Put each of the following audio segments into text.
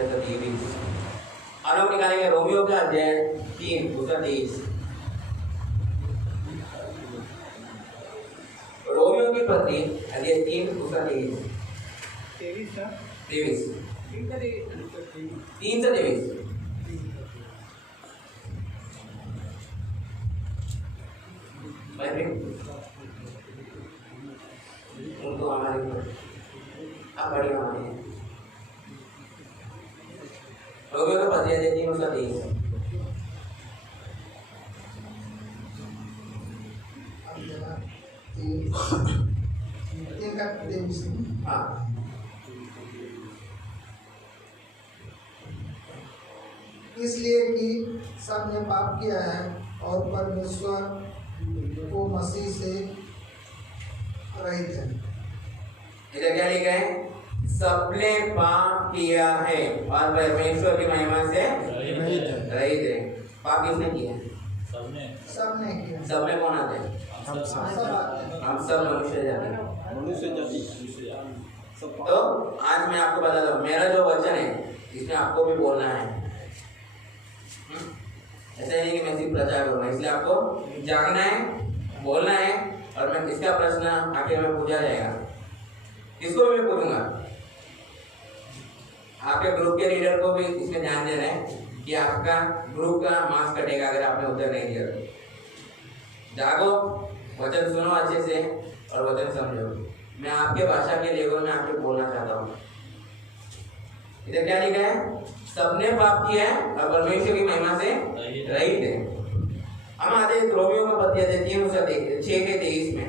त्याचा 23. और हम निकालेंगे रोमियो का अध्याय 3 उसका 23। रोमियो की पत्री अध्याय 3 उसका 23। 23 3 से 23। उनको हमारे आप बड़ी हमारे रोमियो का पत्री अध्याय 3 उसका 23। हाँ इसलिए कि सब ने पाप किया है और परमेश्वर को मसीह से रहित है। इधर क्या लिखा है? सबने पाप किया है और परमेश्वर की महिमा से रहित है। पाप किसने किया? सबने किया। सबने कौन आते हैं? हम सब मनुष्य जाति। तो आज मैं आपको बताता हूँ, मेरा जो वचन है इसमें आपको भी बोलना है। ऐसा नहीं कि मैं सिर्फ प्रचार करूँगा, इसलिए आपको जागना है, बोलना है। और मैं इसका प्रश्न आखिर में पूछा जाएगा, इसको भी मैं पूछूंगा। आपके ग्रुप के लीडर को भी इसमें ध्यान देना है कि आपका ग्रुप का मार्क्स कटेगा अगर आपने उत्तर नहीं दिया। जागो, वचन सुनो अच्छे से और वचन समझो। मैं आपके भाषा के लेवल में आपको बोलना चाहता हूँ। इधर क्या लिखा है? सबने पाप किया है और परमेश्वर की महिमा से रहित है। हम आते हैं रोमियो का पत्री अध्याय 3 उसका 6 के 23 में।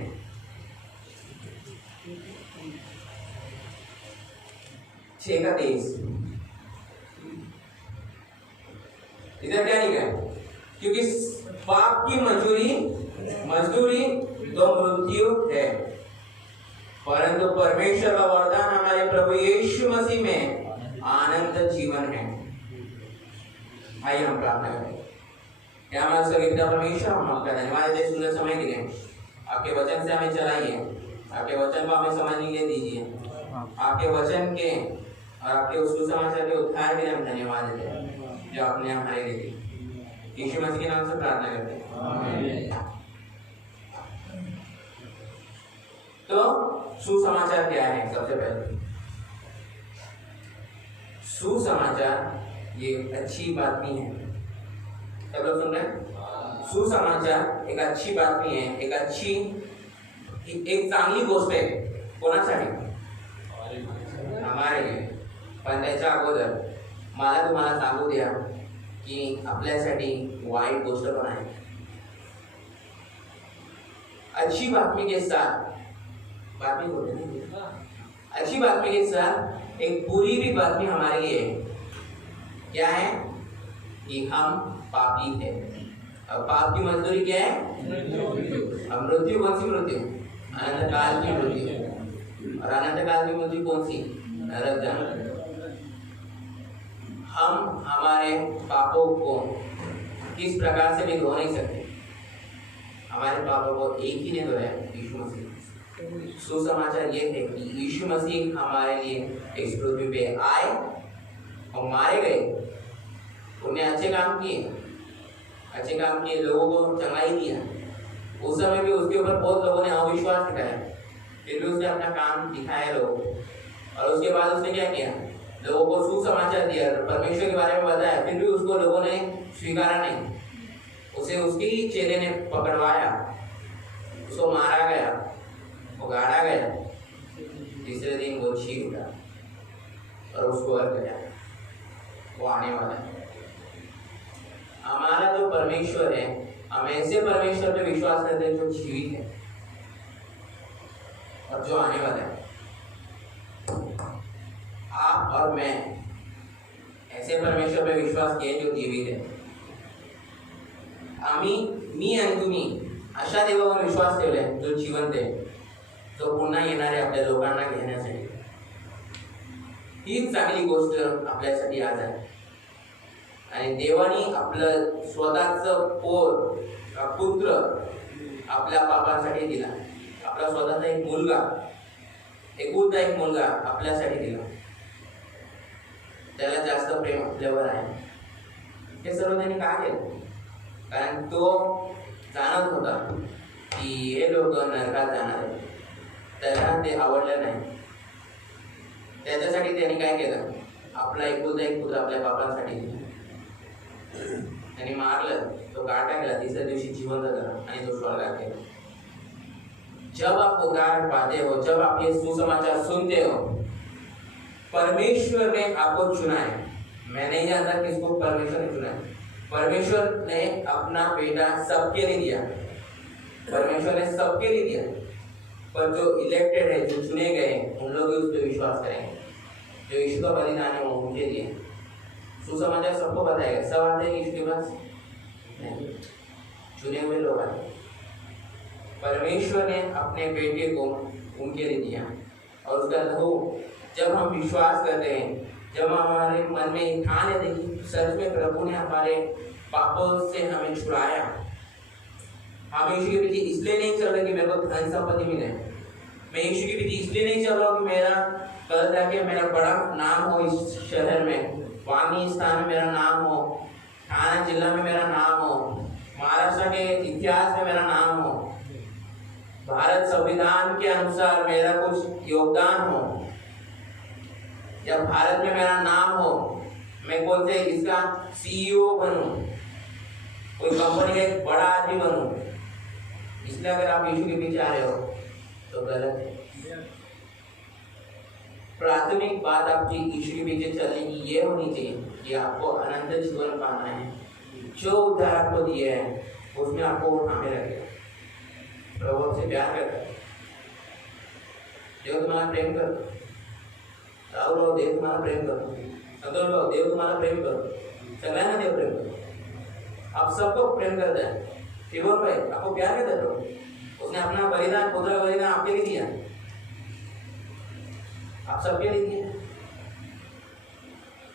इधर क्या लिखा है? क्योंकि पाप की मजदूरी तो मृत्यु है, परंतु परमेश्वर का वरदान हमारे प्रभु यीशु मसीह में आनंद जीवन है। आइए हम प्रार्थना करें। क्या हमारे स्वर्गीय परमेश्वर, हम आपका धन्यवाद देते हैं सुंदर समय के लिए। आपके वचन से हमें चलाइए, आपके वचन को हमें समझने के लिए दीजिए। आपके वचन के और आपके उस सुसमाचार के उद्धार के लिए हम धन्यवाद देते हैं जो आपने हमारे लिए दी। यीशु मसीह के नाम से प्रार्थना करते हैं, आमीन। तो सुसमाचार क्या है? सबसे पहले सुसमाचार ये अच्छी बात नहीं है। सब लोग सुन रहे हैं? सुसमाचार एक अच्छी बात नहीं है, एक चांगली गोष्ट आहे कोणासाठी? हमारे लिए। पण त्याच्या अगोदर मला तुम्हाला सांगू द्या की आपल्यासाठी वाईट गोष्ट पण आहे। अच्छी बातमी के साथ बातमी होते हैं, अच्छी बातमी के साथ एक बुरी भी बातमी हमारे लिए है। क्या है? कि हम पापी हैं। अब पाप की मजदूरी क्या है? अब मृत्यु। कौन सी मृत्यु? अनंत काल की मृत्यु। और अनंत काल की मृत्यु कौन सी? नरक जाना। हम हमारे पापों को किस प्रकार से भी धो नहीं सकते। हमारे पापों को एक ही ने धोया, यीशु मसीह। सुसमाचार ये है कि यीशु मसीह हमारे लिए इस पृथ्वी पे आए और मारे गए। उन्हें अच्छे काम किए, लोगों को चंगाई दिया। उस समय भी उसके ऊपर बहुत लोगों ने अविश्वास दिखाया, फिर भी उसने अपना काम दिखाया लोगों को। और उसके बाद उसने क्या किया? लोगों को सुसमाचार दिया, परमेश्वर के बारे में बताया, फिर भी उसको लोगों ने स्वीकारा नहीं। उसे उसके ही चेले ने पकड़वाया, उसको मारा गया, वो गाड़ा गया। तीसरे दिन वो जी उठा और उसको अर्घ गया। वो आने वाला है। हमारा जो परमेश्वर है, हम ऐसे परमेश्वर पे विश्वास करते हैं जो जीवित है और जो आने वाला है। आप और मैं ऐसे परमेश्वर पे विश्वास किए जो जीवित है। मी आणि तुम्ही अशा देवावर विश्वास ठेवलाय जो जिवंत आहे, तो पुन्हा येणाऱ्या आपल्या लोकांना घेण्यासाठी। हीच चांगली गोष्ट आपल्यासाठी आज आहे। आणि देवानी आपलं स्वतःचं पुत्र आपल्या पापासाठी दिला। आपला स्वतःचा एक मुलगा, एकुलता एक मुलगा आपल्यासाठी दिला। त्याला जास्त प्रेम आपल्यावर आहे, हे सर्व त्यांनी का केलं? कारण तो जाणत होता की हे लोक नरकात जाणार आहेत, त्याला ते आवडलं नाही. त्याच्यासाठी त्यांनी काय केलं? आपला एकुलता एक पुत्र आपल्या बापांसाठी त्यांनी मारलं, तो काटा गेला, तिसऱ्या दिवशी जिवंत झाला आणि तो स्वर्गात गेला. जब आप उद्धार पाते हो, जब आप ये सुसमाचार सुनते हो, परमेश्वर ने आपको चुना है. मैं नहीं जानता किसको परमेश्वर ने चुना है. परमेश्वर ने अपना बेटा सबके लिए दिया, परमेश्वर ने सबके लिए दिया, पर जो इलेक्टेड है, जो चुने गए, उन लोग उस पर विश्वास करेंगे. जो यीशु का बलिदान है वो उनके लिए. सुसमाचार सबको बताएगा, सब आते हैं यीशु के पास नहीं, चुने हुए लोग आते. परमेश्वर ने अपने बेटे को उनके लिए दिया और उसका लहू जब हम विश्वास करते हैं, जब हमारे मन में ठान लेते कि सच में प्रभु ने हमारे पापों से हमें छुड़ाया. हम यीशु के पीछे इसलिए नहीं चल रहे कि मेरे को धन संपत्ति मिले, मैं यीशु के पीछे इसलिए नहीं चल रहा हूँ कि मेरा कल जाके मेरा बड़ा नाम हो इस शहर में, वाणी स्थान में मेरा नाम हो, थाना जिला में मेरा नाम हो, महाराष्ट्र के इतिहास में मेरा नाम हो, भारत संविधान के अनुसार मेरा कुछ योगदान हो, या भारत में मेरा नाम हो, मैं कौन से इसका सीईओ बनूं, कोई कंपनी का एक बड़ा आदमी बनूं. इसलिए अगर आप यीशु के पीछे आ रहे हो तो गलत है. प्राथमिक बात आपकी यीशु के पीछे चलने की ये होनी चाहिए कि आपको अनंत जीवन पाना है. जो उद्धार आपको दिया है उसमें आपको वो थामे रखेगा. प्रभु आपसे प्यार करता है, देव तुम्हारा प्रेम करता, राहुल भाऊ देव तुम्हारा प्रेम करो, संतोष भाऊ देव तुम्हारा प्रेम करो, सगळ्यांना देव प्रेम करो. आप सबको प्रेम करता है. शिवोर भाई आपको प्यार करता है प्रभु, उसने अपना बलिदान, पुत्र का बलिदान आपके लिए दिया, आप सबके लिए दिया.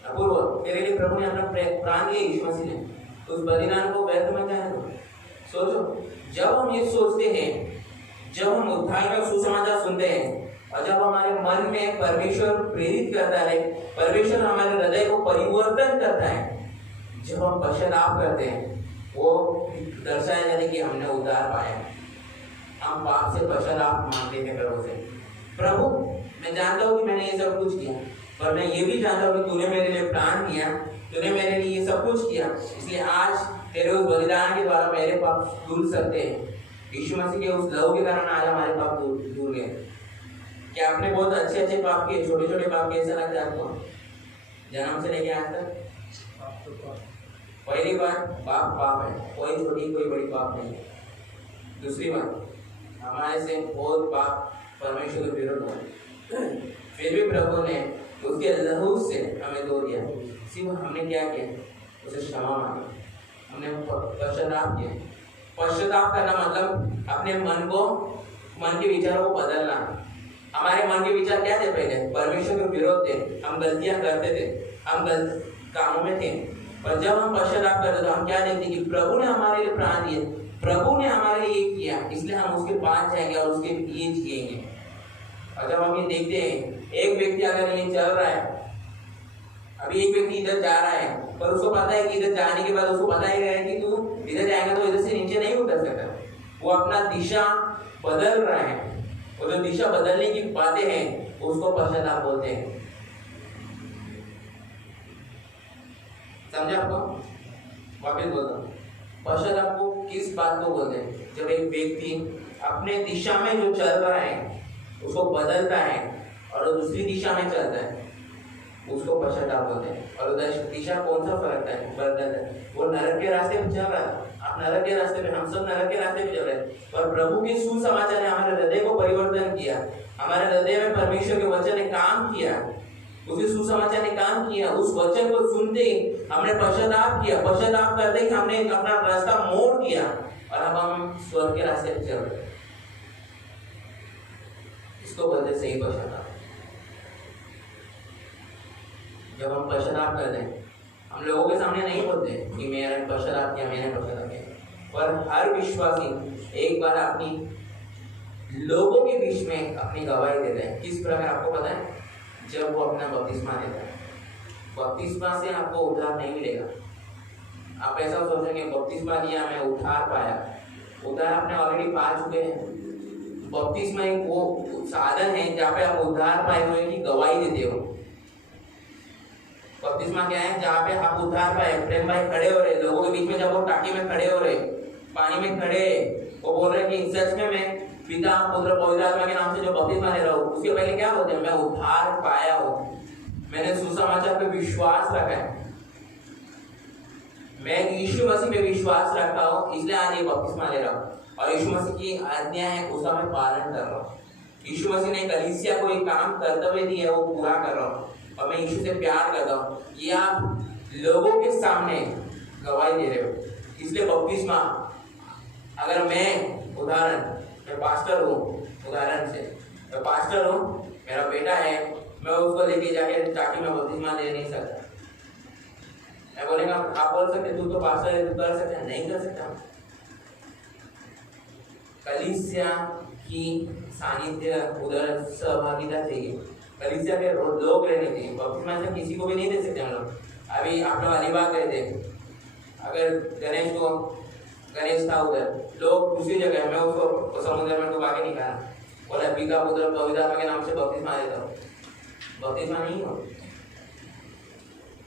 अपूर्व तेरे लिए प्रभु ने अपना प्राण दिया यीशु मसीह ने, तो उस बलिदान को व्यर्थ मत जाने दो. सोचो, जब हम ये सोचते हैं, जब हम उद्धार का सुसमाचार सुनते हैं और जब हमारे मन में परमेश्वर प्रेरित करता है, परमेश्वर हमारे हृदय को परिवर्तन करता है, जब हम पश्चाताप करते हैं, वो दर्शाया जाने कि हमने उद्धार पाया. हम पाप से पश्चाताप मांगते हैं प्रभु से. प्रभु मैं जानता हूँ कि मैंने ये सब कुछ किया, पर मैं ये भी जानता हूँ कि तूने मेरे लिए प्राण दिया, तूने मेरे लिए ये सब कुछ किया, इसलिए आज तेरे उस बलिदान के द्वारा मेरे पाप धुल सकते हैं. यीशु मसीह के उस लहू के कारण आज हमारे पाप धुल गए. क्या आपने बहुत अच्छे अच्छे पाप किए, छोटे छोटे पाप किए, ऐसा लगता है आपको? जन्म से लेके आज तक पहली बात पाप है, कोई छोटी कोई बड़ी पाप नहीं है. दूसरी बात, हमारे से बहुत पाप परमेश्वर के विरुद्ध हुए, फिर भी प्रभु ने उसके लहू से हमें धो दिया. सिर्फ हमने क्या किया? उसे क्षमा मांगी, हमने पश्चाताप किया. पश्चाताप करना मतलब अपने मन के विचारों को बदलना. हमारे मन के विचार क्या थे? पहले परमेश्वर के विरोध थे, हम गलतियां करते थे, हम गलत कामों में थे. पर जब हम पश्चाताप करते तो हम क्या देखते कि प्रभु ने हमारे लिए प्राण दिए, प्रभु ने हमारे लिए किया, इसलिए हम उसके पास जाएंगे और उसके लिए जिएंगे. और जब हम ये देखते हैं, एक व्यक्ति अगर ये चल रहा है, अभी एक व्यक्ति इधर जा रहा है, पर उसको पता है कि इधर जाने के बाद उसको पता ही है कि तू इधर जाएगा तो इधर से नीचे नहीं उतर सकता. वो अपना दिशा बदल रहा है, और जो दिशा बदलने की बातें हैं उसको पश्चाताप बोलते हैं. समझा आपको? वापिस बोलता हूँ, पश्चाताप को किस बात को बोलते हैं? जब एक व्यक्ति अपने दिशा में जो चल रहा है उसको बदलता है और दूसरी दिशा में चलता है, उसको पश्चाताप बोलते हैं. और उधर दिशा कौन सा फर्क है? बदलता है. वो नरक के रास्ते पे चल रहा है, आप नरक के रास्ते पे, हम सब नरक के रास्ते पे चल रहे हैं. पर प्रभु के सुसमाचार ने हमारे हृदय को परिवर्तन किया, हमारे हृदय में परमेश्वर के वचन ने काम किया, उसके सुसमाचार ने काम किया. उस वचन को सुनते ही हमने पश्चाताप किया, पश्चाताप करते ही हमने अपना रास्ता मोड़ दिया और अब हम स्वर्ग के रास्ते पे चल रहे हैं. इसको बोलते सही पश्चाताप. जब हम पश्चाताप करते हैं, हम लोगों के सामने नहीं बोलते कि मैंने पश्चाताप किया, मैंने पश्चाताप किया, पर हर विश्वासी एक बार अपनी लोगों के बीच में अपनी गवाही देता है. किस प्रकार आपको पता है? जब वो अपना बपतिस्मा देता है, बपतिस्मा से आपको उद्धार नहीं मिलेगा। आप ऐसा सोचेंगे बपतिस्मा लिया मैं उद्धार पाया, उद्धार आपने ऑलरेडी पा चुके हैं। बपतिस्मा एक वो साधन है जहाँ पे आप उद्धार पाए हुए की गवाही देते हो। बपतिस्मा क्या है? जहाँ पे आप उद्धार पाए। प्रेम भाई खड़े हो रहे लोगों के बीच में, जब वो टाकी में खड़े हो रहे, पानी में खड़े, वो बोल रहे कि सच में मैं पिता पुत्र पवित्र आत्मा के नाम से जो बपतिस्मा ले रहा हूँ, उसके पहले क्या बोलते हैं? मैं उद्धार पाया हूँ, मैंने सुसमाचार पे विश्वास रखा है, मैं यीशु मसीह पे विश्वास रखता हूँ, इसलिए आज ये बपतिस्मा ले रहा हूँ और यीशु मसीह की आज्ञा है उसका मैं पालन कर रहा हूँ। यीशु मसीह ने कलीसिया को एक काम कर्तव्य दिया है वो पूरा कर रहा हूँ और मैं यीशु से प्यार करता हूँ। ये आप लोगों के सामने गवाही दे रहे हो। इसलिए बपतिस्मा, अगर मैं उदाहरण, मैं पास्टर हूँ, उदाहरण से मैं पास्टर हूँ, मेरा बेटा है, मैं उसको लेके जाके टाकी में बपतिस्मा दे नहीं सकता। मैं बोलेगा आप बोल सकते तू तो पास्टर है, तू कर सकता है, नहीं कर सकता। कलीसिया की सानिध्य उधर सहभागिता चाहिए, कलीसिया के लोग रहने चाहिए। बपतिस्मा से किसी को भी नहीं दे सकते हम लोग। अभी आप लोग अलीबाग गए थे, अगर गणेश था उधर, लोग दूसरी जगह, मैं उसको समुद्र में डुबा के निकाला, बोला पिता पुत्र पवित्र आत्मा के नाम से बपतिस्मा देता हूँ, बपतिस्मा नहीं हो।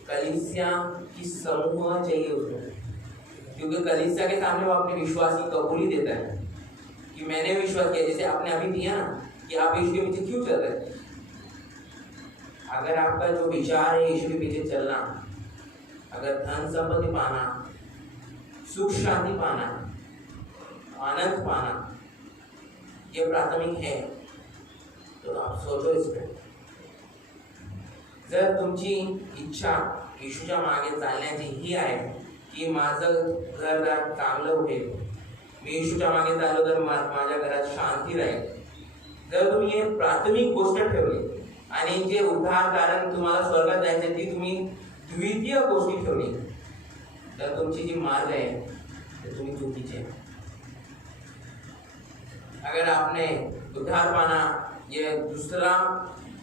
कलीसिया की समूह चाहिए उसमें, क्योंकि कलीसिया के सामने वो अपने विश्वास की कबूली देता है कि मैंने विश्वास किया। जैसे आपने अभी दिया ना कि आप यीशु के पीछे क्यों चल रहे हैं। अगर आपका जो विचार है यीशु के पीछे चलना, अगर धन संपत्ति पाना, सुख शांति पाना, आनंद पाना, ये प्राथमिक है, तो आप सोचो इस पर। जर तुमची इच्छा येशूच्या मागे चालण्याची ही आहे की माझं घरदार चांगलं होईल, मी येशूच्या मागे चाललो तर माझ्या घरात शांती राहील, जर तुम्ही हे प्राथमिक गोष्ट ठेवली आणि जे उद्धार कारण तुम्हाला स्वर्गात जायचे ती तुम्ही द्वितीय गोष्टी ठेवली, तर तुमची जी मार्ग आहे ते तुम्ही चुकीचे आहे। अगर आपने उद्धार पाना ये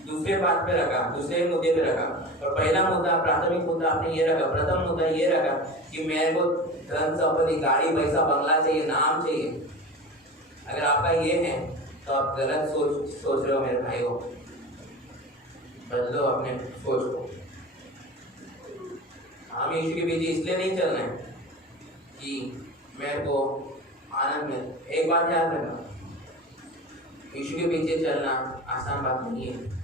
दूसरे बात पे रखा, दूसरे मुद्दे पे रखा, और पहला मुद्दा, प्राथमिक मुद्दा आपने ये रखा, प्रथम मुद्दा ये रखा कि मेरे को धन संपत्ति, गाड़ी, पैसा, बंगला चाहिए, नाम चाहिए, अगर आपका ये है तो आप गलत सोच रहे हो मेरे भाइयों। बदलो अपने सोच को। हम यीशु के पीछे इसलिए नहीं चलना है कि मेरे को आनंद मिले। एक बात याद रखना, यीशु के पीछे चलना आसान बात नहीं है।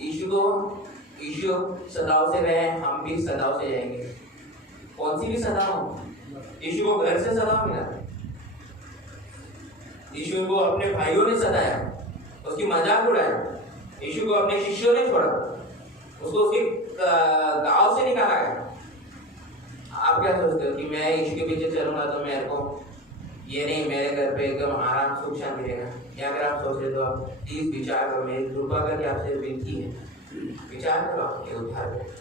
यीशु सदाओं से रहे, हम भी सदाओं से जाएंगे। कौन सी भी सदा हो, यीशु को घर से सदा मिला, यीशु को अपने भाइयों ने सताया, उसकी मजाक उड़ाया, यीशु को अपने शिष्यों ने छोड़ा, उसको उसके गांव से निकाला गया। आप क्या सोचते हो कि मैं यीशु के पीछे चलूंगा तो मेरे को ये नहीं, मेरे घर पे एकदम आराम सुख शांति रहेगा? या अगर आप सोच रहे तो आप प्लीज विचार करो, मेरी कृपा करके आपसे विनती है, विचार करो आपके उद्धार पे।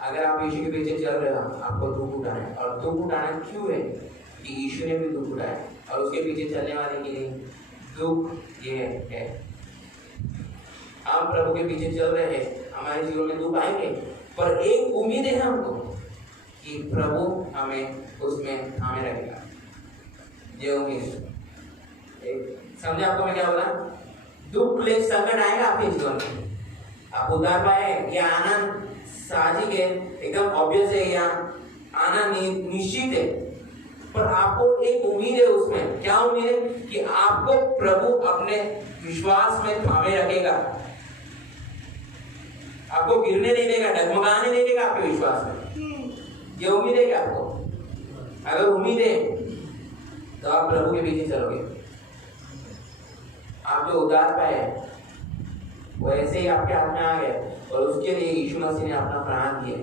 अगर आप यीशु के पीछे चल रहे हो, आपको दुख उठाना है, और दुख उठाना क्यों है कि यीशु ने भी दुख उठाया, और उसके पीछे चलने वाले के लिए दुख ये है। हम प्रभु के पीछे चल रहे हैं, हमारे जीवन में दुख आएंगे, पर एक उम्मीद है हमको कि प्रभु हमें उसमें थामे रहेगा। ये उम्मीद समझे आपको मैं क्या बोला? दुख क्लेश संकट आएगा आपके जीवन में, आप उद्धार पाए, यह आनंद साजिक है, एकदम ऑब्वियस है, या आनंद निश्चित है, पर आपको एक उम्मीद है उसमें। क्या उम्मीद है? कि आपको प्रभु अपने विश्वास में थामे रखेगा, आपको गिरने नहीं देगा, डगमगाने नहीं देगा आपके विश्वास में। ये उम्मीद है क्या आपको? अगर उम्मीद है तो आप प्रभु के पीछे चलोगे। आप जो उद्धार पाए वो ऐसे ही आपके हाथ में आ गए, और उसके लिए यीशु मसीह ने अपना प्राण दिया।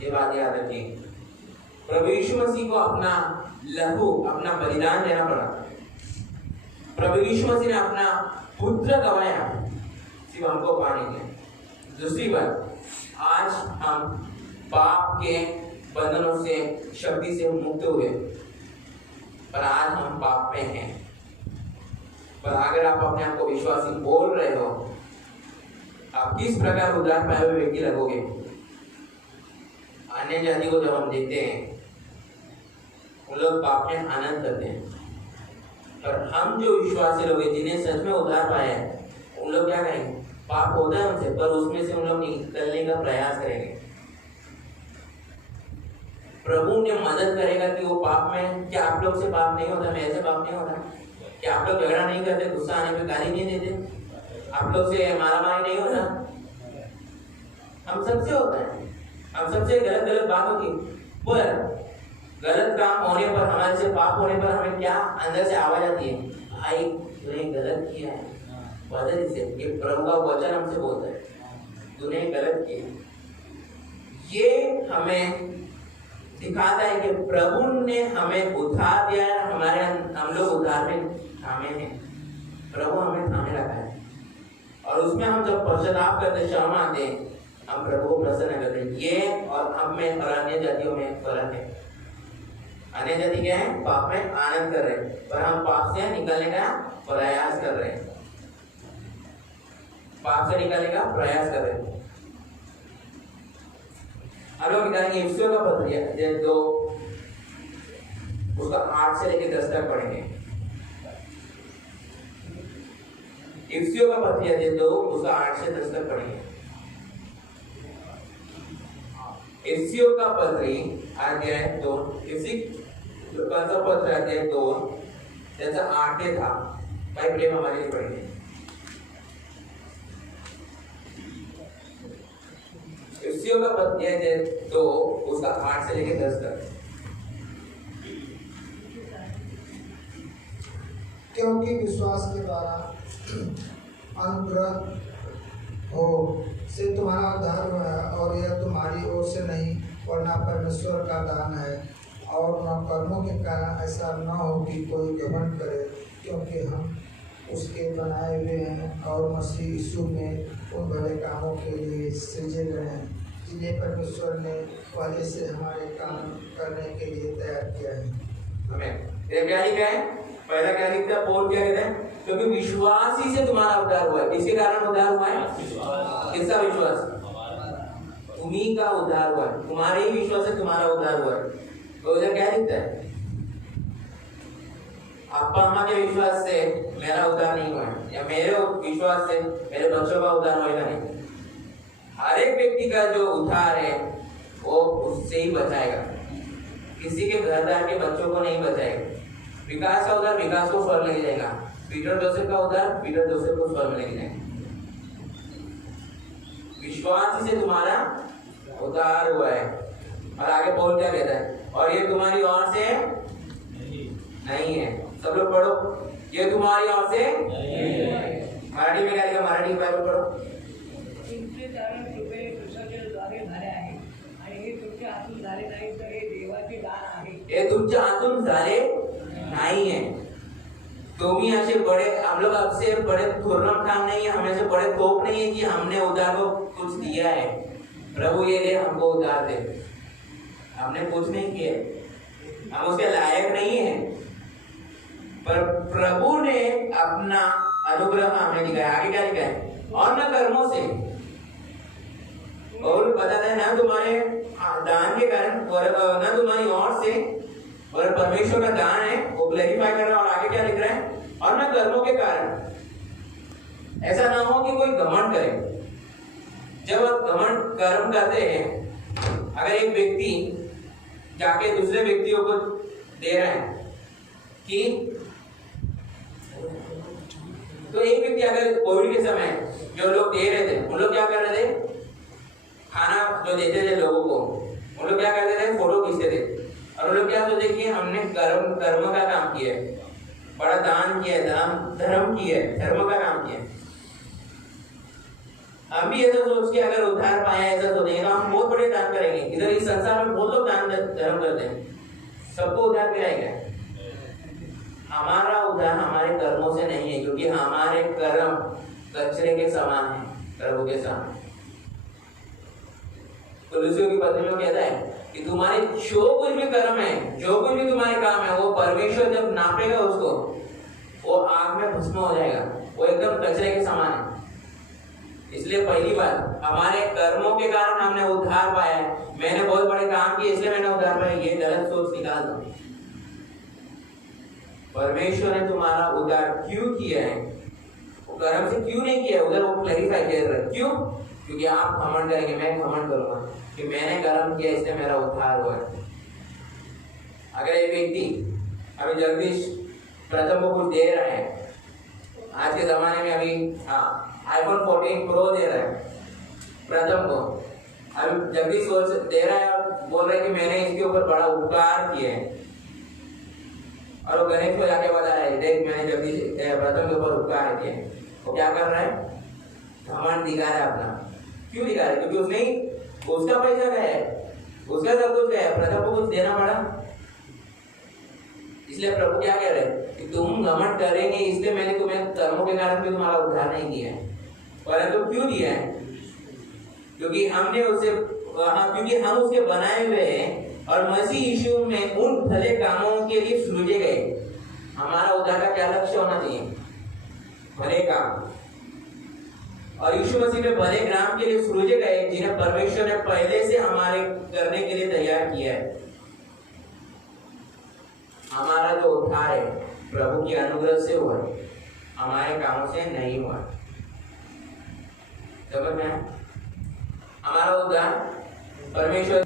ये बात याद रखिए, प्रभु यीशु मसीह को अपना लहू, अपना बलिदान देना पड़ा। प्रभु यीशु मसीह ने अपना पुत्र गवाया सिर्फ हमको पाने के। दूसरी बात, आज हम पाप के बंधनों से, शक्ति से मुक्त हुए, पर आज हम पाप में हैं। पर अगर आप अपने आप को विश्वासी बोल रहे हो, आप किस प्रकार उद्धार पाए हुए व्यक्ति लगोगे। अन्य जाति को जब हम देखते हैं, उन लोग पाप में आनंद करते हैं, पर हम जो विश्वासी लोग हैं जिन्हें सच में उद्धार पाया है, उन लोग क्या करेंगे? पाप होता है उनसे, पर उसमें से उन लोग निकलने का प्रयास करेंगे। प्रभु ने मदद करेगा कि वो पाप में, क्या आप लोग से पाप नहीं होता? मेरे से पाप नहीं होता? क्या आप लोग झगड़ा नहीं करते? गुस्सा आने पे गाली नहीं देते? आप लोग से मारामारी नहीं होता? हम सबसे होता है, हम सबसे गलत गलत बात होती, पर गलत काम होने पर, हमारे से पाप होने पर हमें क्या अंदर से आवाज आती है? भाई तूने गलत किया है, बदल इसे। ये प्रभु का वचन हमसे बोलता है, तूने गलत किया। ये हमें दिखाता है कि प्रभु ने हमें उद्धार दिया है, हमारे हम लोग उद्धार में थामे हैं, प्रभु हमें थामे रखा है। और उसमें हम जब पश्चाताप करते, क्षमा आते हैं, हम प्रभु को प्रसन्न करते हैं। ये और हम में और अन्य जातियों में फर्क है। अन्य जाति क्या है? पाप में आनंद कर रहे हैं, पर हम पाप से निकलने का प्रयास कर रहे हैं, पाप से निकलने का प्रयास कर रहे हैं। हम लोग निकालेंगे इफ्सियों का पत्र 2 उसका 8 से लेकर 10 तक पढ़ेंगे। इफ्सियों का पत्र 2 उसका 8 से 10 तक पढ़ेंगे। इफ्सियों का पत्र अध्याय 2, इफ्सियों का पत्र अध्याय 2 जैसा 8 था, भाई प्रेम हमारे लिए पढ़ेंगे। इफ्सियों का पत्र 2 उसका 8 से लेकर 10 तक। क्योंकि विश्वास के द्वारा अनुग्रह हो से तुम्हारा उद्धार हुआ है, और यह तुम्हारी ओर से नहीं वरना परमेश्वर का दान है, और न कर्मों के कारण, ऐसा न हो कि कोई घमंड करे, क्योंकि हम उसके बनाए हुए हैं और मसीह यीशु में उन भले कामों के लिए सृजे गए हैं जिन्हें परमेश्वर ने पहले से हमारे काम करने के लिए तैयार किया है। हमें क्या लिखा है? पहला क्या लिखता है? पौल क्या कहता है? क्योंकि विश्वास ही से तुम्हारा उद्धार हुआ है। किसके कारण उद्धार हुआ है? किसका विश्वास? तुम्ही का उद्धार हुआ है, तुम्हारे ही विश्वास से तुम्हारा उद्धार हुआ है। तो उधर क्या लिखता है? आपा अम्मा के विश्वास से मेरा उद्धार नहीं हुआ है, या मेरे विश्वास से मेरे बच्चों का उद्धार होगा नहीं। हर एक व्यक्ति का जो उद्धार है वो उससे ही बचाएगा, किसी के घरदार के बच्चों को नहीं बचाएगा। विकास का उद्धार विकास को स्वर्ग लेके जाएगा, पीटर जोसेफ का उद्धार पीटर जोसेफ को स्वर्ग में लेके जाएगा। विश्वास से तुम्हारा उद्धार हुआ है। और आगे पौल क्या कहता है? और ये तुम्हारी ओर से नहीं है। सब लोग पढ़ो, ये तुम्हारी ओर से मराठी में क्या लिखा? मराठी में बाइबल पढ़ो। ये तुमच्या हातून झाले नहीं है। तुम्ही ऐसे बड़े, हम लोग आपसे बड़े थोरम काम नहीं है, हमें से बड़े तोप नहीं है कि हमने उद्धार को कुछ दिया है। प्रभु ये दे हमको उद्धार दे, हमने कुछ नहीं किया, हम उसके लायक नहीं है, पर प्रभु ने अपना अनुग्रह हमें दिखाया। आगे क्या लिखा है? और न कर्मों से, और बताता है ना तुम्हारे दान के कारण, और न तुम्हारी ओर से, और परमेश्वर का दान है वो क्लैरिफाई कर रहा है। और आगे क्या लिख रहा है? और न कर्मों के कारण। ऐसा ना हो कि कोई घमंड करे। जब आप घमंड कर्म करते हैं, अगर एक व्यक्ति जाके दूसरे व्यक्तियों को दे रहा है कि, तो एक व्यक्ति अगर कोविड के समय जो लोग दे रहे थे, उन लोग क्या कर रहे थे? खाना जो देते थे लोगों को, उन लोग क्या करते थे? फोटो खींचते थे। और लोग क्या सोचे कि हमने कर्म का काम किया है, बड़ा दान किया है, धर्म किया है, धर्म का काम किया है। हम भी ऐसा सोच के अगर उद्धार पाया ऐसा सोचेंगे तो हम बहुत बड़े दान करेंगे। इधर इस संसार में बहुत लोग दान धर्म करते हैं, सबको उद्धार मिलेगा। हमारा उद्धार हमारे कर्मों से नहीं है, क्योंकि हमारे कर्म कचरे के समान है प्रभु के सामने। तुलसियों की पत्री में कहता है कि तुम्हारे जो कुछ भी कर्म है, जो कुछ भी तुम्हारे काम है, वो परमेश्वर जब नापेगा उसको, वो आग में भस्म हो जाएगा, वो एकदम कचरे के समान है। इसलिए पहली बात, हमारे कर्मों के कारण हमने उद्धार पाया है। मैंने बहुत बड़े काम किए इसलिए मैंने उद्धार पाया, ये गलत सोच निकाल दो। परमेश्वर ने तुम्हारा उद्धार क्यों किया है, वो कर्म से क्यों नहीं किया, उधर वो क्लैरिफाई कर रहे। क्यों? क्योंकि आप घमंड करेंगे, मैं घमंड करूंगा कि मैंने कर्म किया इसलिए मेरा उद्धार हुआ है। अगर एक व्यक्ति अभी जगदीश प्रथम को कुछ दे रहा है, आज के जमाने में अभी iPhone 14 Pro दे रहा है प्रथम को, अभी जगदीश दे रहा है और बोल रहा है कि मैंने इसके ऊपर बड़ा उपकार किया है, और वो गणेश को जाके बता रहा है, देख मैंने जगदीश प्रथम के ऊपर उपकार किया है। वो क्या कर रहा है? घमंड दिखा रहा है अपना। क्यों दिखा रहा है? क्योंकि उसने उसका पैसा गया है, उसका सब कुछ गया है, प्रथम को कुछ देना पड़ा। इसलिए प्रभु क्या कह रहे हैं कि तुम घमंड करेंगे इसलिए मैंने तुम्हें कर्मों के कारण भी तुम्हारा उद्धार नहीं किया है। परंतु क्यों दिया है? क्योंकि हमने उसे क्योंकि हम उसके बनाए हुए हैं और मसीह यीशु में उन भले कामों के लिए सृजे गए। हमारा उद्धार का क्या लक्ष्य होना चाहिए? भले काम। और यीशु मसीह में भले काम के लिए सृजे गए जिन्हें परमेश्वर ने पहले से हमारे करने के लिए तैयार किया है। हमारा जो उद्धार है प्रभु की अनुग्रह से हुआ, हमारे कामों से नहीं हुआ। समझ में? हमारा उद्धार परमेश्वर